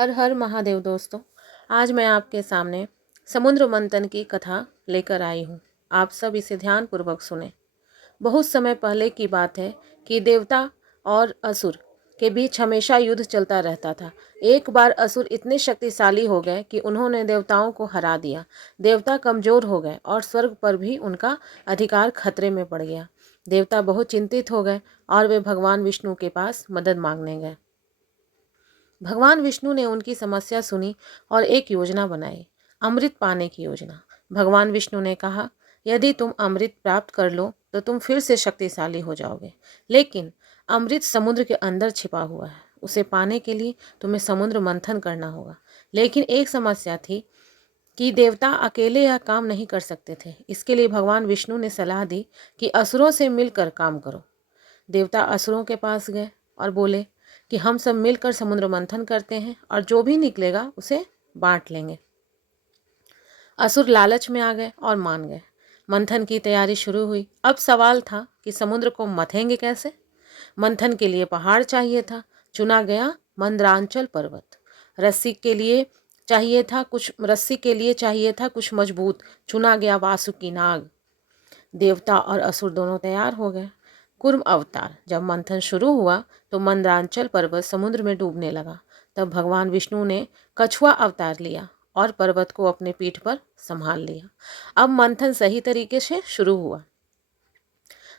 हर हर महादेव दोस्तों। आज मैं आपके सामने समुद्र मंथन की कथा लेकर आई हूँ। आप सब इसे ध्यानपूर्वक सुने। बहुत समय पहले की बात है कि देवता और असुर के बीच हमेशा युद्ध चलता रहता था। एक बार असुर इतने शक्तिशाली हो गए कि उन्होंने देवताओं को हरा दिया। देवता कमजोर हो गए और स्वर्ग पर भी उनका अधिकार खतरे में पड़ गया। देवता बहुत चिंतित हो गए और वे भगवान विष्णु के पास मदद मांगने गए। भगवान विष्णु ने उनकी समस्या सुनी और एक योजना बनाई, अमृत पाने की योजना। भगवान विष्णु ने कहा, यदि तुम अमृत प्राप्त कर लो तो तुम फिर से शक्तिशाली हो जाओगे, लेकिन अमृत समुद्र के अंदर छिपा हुआ है। उसे पाने के लिए तुम्हें समुद्र मंथन करना होगा। लेकिन एक समस्या थी कि देवता अकेले यह काम नहीं कर सकते थे। इसके लिए भगवान विष्णु ने सलाह दी कि असुरों से मिलकर काम करो। देवता असुरों के पास गए और बोले कि हम सब मिलकर समुद्र मंथन करते हैं और जो भी निकलेगा उसे बांट लेंगे। असुर लालच में आ गए और मान गए। मंथन की तैयारी शुरू हुई। अब सवाल था कि समुद्र को मथेंगे कैसे। मंथन के लिए पहाड़ चाहिए था। चुना गया मंदरांचल पर्वत। रस्सी के लिए चाहिए था कुछ मजबूत। चुना गया वासुकी नाग। देवता और असुर दोनों तैयार हो गए। कूर्म अवतार। जब मंथन शुरू हुआ तो मंदरांचल पर्वत समुद्र में डूबने लगा। तब भगवान विष्णु ने कछुआ अवतार लिया और पर्वत को अपने पीठ पर संभाल लिया। अब मंथन सही तरीके से शुरू हुआ।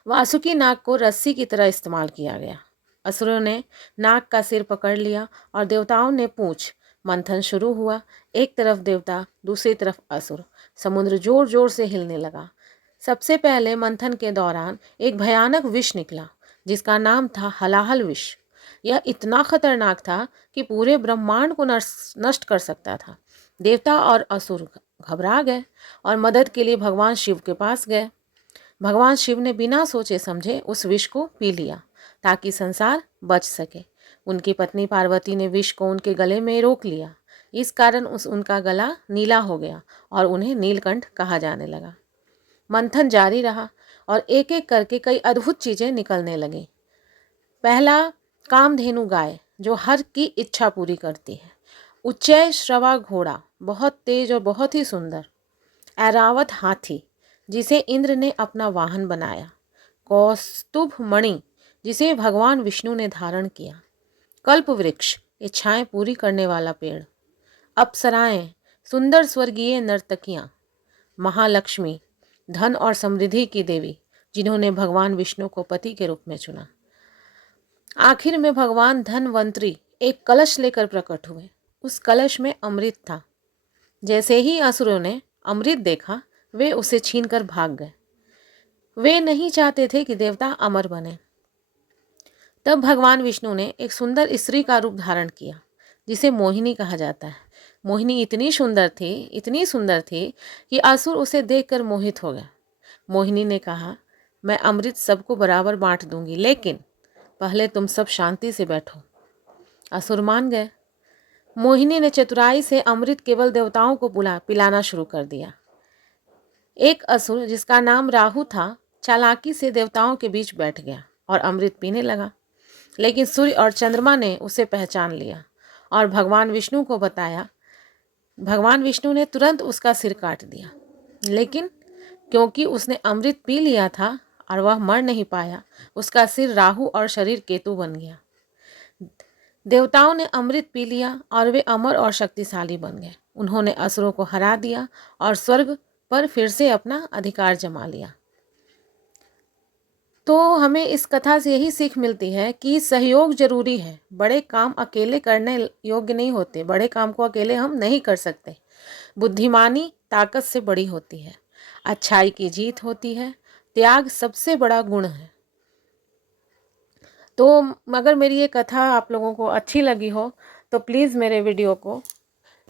वासुकी नाग को रस्सी की तरह इस्तेमाल किया गया। असुरों ने नाग का सिर पकड़ लिया और देवताओं ने पूंछ। मंथन शुरू हुआ। एक तरफ देवता, दूसरी तरफ असुर। समुद्र जोर जोर से हिलने लगा। सबसे पहले मंथन के दौरान एक भयानक विष निकला, जिसका नाम था हलाहल विष। यह इतना खतरनाक था कि पूरे ब्रह्मांड को नष्ट कर सकता था। देवता और असुर घबरा गए और मदद के लिए भगवान शिव के पास गए। भगवान शिव ने बिना सोचे समझे उस विष को पी लिया ताकि संसार बच सके। उनकी पत्नी पार्वती ने विष को उनके गले में रोक लिया। इस कारण उनका गला नीला हो गया और उन्हें नीलकंठ कहा जाने लगा। मंथन जारी रहा और एक एक करके कई अद्भुत चीजें निकलने लगीं। पहला, कामधेनु गाय जो हर की इच्छा पूरी करती है। उच्चय श्रवा घोड़ा, बहुत तेज और बहुत ही सुंदर। ऐरावत हाथी, जिसे इंद्र ने अपना वाहन बनाया। कौस्तुभ मणि, जिसे भगवान विष्णु ने धारण किया। कल्प वृक्ष, इच्छाएं पूरी करने वाला पेड़। अप्सराएं, सुंदर स्वर्गीय नर्तकियां। महालक्ष्मी, धन और समृद्धि की देवी, जिन्होंने भगवान विष्णु को पति के रूप में चुना। आखिर में भगवान धनवंतरी एक कलश लेकर प्रकट हुए। उस कलश में अमृत था। जैसे ही असुरों ने अमृत देखा, वे उसे छीनकर भाग गए। वे नहीं चाहते थे कि देवता अमर बने। तब भगवान विष्णु ने एक सुंदर स्त्री का रूप धारण किया, जिसे मोहिनी कहा जाता है। मोहिनी इतनी सुंदर थी कि असुर उसे देखकर मोहित हो गए। मोहिनी ने कहा, मैं अमृत सबको बराबर बांट दूंगी, लेकिन पहले तुम सब शांति से बैठो। असुर मान गए। मोहिनी ने चतुराई से अमृत केवल देवताओं को पिलाना शुरू कर दिया। एक असुर, जिसका नाम राहु था, चालाकी से देवताओं के बीच बैठ गया और अमृत पीने लगा। लेकिन सूर्य और चंद्रमा ने उसे पहचान लिया और भगवान विष्णु को बताया। भगवान विष्णु ने तुरंत उसका सिर काट दिया। लेकिन क्योंकि उसने अमृत पी लिया था और वह मर नहीं पाया, उसका सिर राहु और शरीर केतु बन गया। देवताओं ने अमृत पी लिया और वे अमर और शक्तिशाली बन गए। उन्होंने असुरों को हरा दिया और स्वर्ग पर फिर से अपना अधिकार जमा लिया। तो हमें इस कथा से यही सीख मिलती है कि सहयोग जरूरी है। बड़े काम अकेले करने योग्य नहीं होते। बड़े काम को अकेले हम नहीं कर सकते। बुद्धिमानी ताकत से बड़ी होती है। अच्छाई की जीत होती है। त्याग सबसे बड़ा गुण है। तो अगर मेरी ये कथा आप लोगों को अच्छी लगी हो तो प्लीज़ मेरे वीडियो को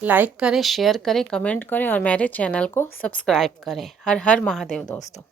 लाइक करें, शेयर करें, कमेंट करें और मेरे चैनल को सब्सक्राइब करें। हर हर महादेव दोस्तों।